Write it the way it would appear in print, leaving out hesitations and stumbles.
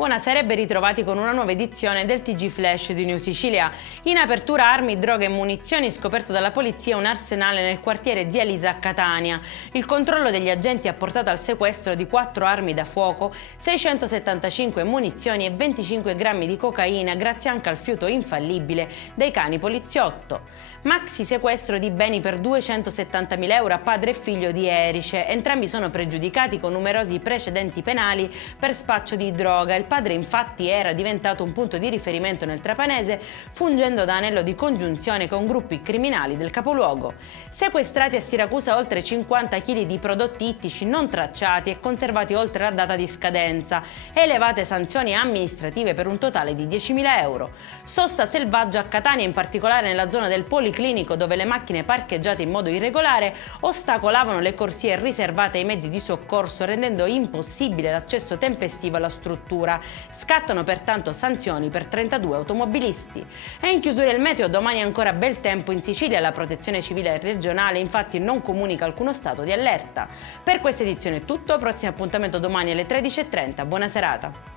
Buonasera e ben ritrovati con una nuova edizione del TG Flash di New Sicilia. In apertura armi, droga e munizioni, scoperto dalla polizia un arsenale nel quartiere Zia Lisa a Catania. Il controllo degli agenti ha portato al sequestro di 4 armi da fuoco, 675 munizioni e 25 grammi di cocaina grazie anche al fiuto infallibile dei cani poliziotto. Maxi sequestro di beni per 270.000 euro a padre e figlio di Erice. Entrambi sono pregiudicati con numerosi precedenti penali per spaccio di droga. Il padre infatti era diventato un punto di riferimento nel trapanese, fungendo da anello di congiunzione con gruppi criminali del capoluogo. Sequestrati a Siracusa oltre 50 kg di prodotti ittici non tracciati e conservati oltre la data di scadenza. Elevate sanzioni amministrative per un totale di 10.000 euro. Sosta selvaggia a Catania, in particolare nella zona del Policlinico, dove le macchine parcheggiate in modo irregolare ostacolavano le corsie riservate ai mezzi di soccorso, rendendo impossibile l'accesso tempestivo alla struttura. Scattano pertanto sanzioni per 32 automobilisti. È in chiusura il meteo, domani ancora bel tempo in Sicilia. La Protezione Civile regionale infatti non comunica alcuno stato di allerta. Per questa edizione è tutto, prossimo appuntamento domani alle 13:30. Buona serata.